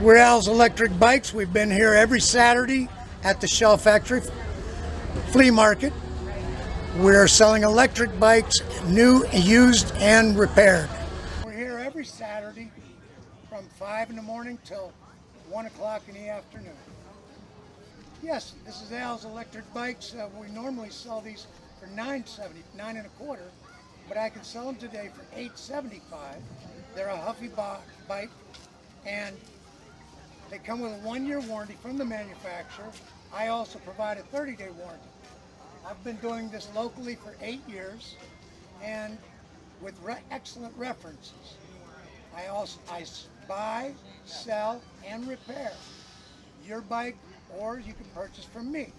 We're Al's Electric Bikes. We've been here every Saturday at the Shell Factory Flea Market. We're selling electric bikes, new, used, and repaired. We're here every Saturday from 5 in the morning till 1 o'clock in the afternoon. Yes, this is Al's Electric Bikes. We normally sell these for $9.70, $9.25, but I can sell them today for $8.75. They're a Huffy bike, and they come with a 1-year warranty from the manufacturer. I also provide a 30-day warranty. I've been doing this locally for 8 years, and with excellent references. I buy, sell, and repair your bike, or you can purchase from me.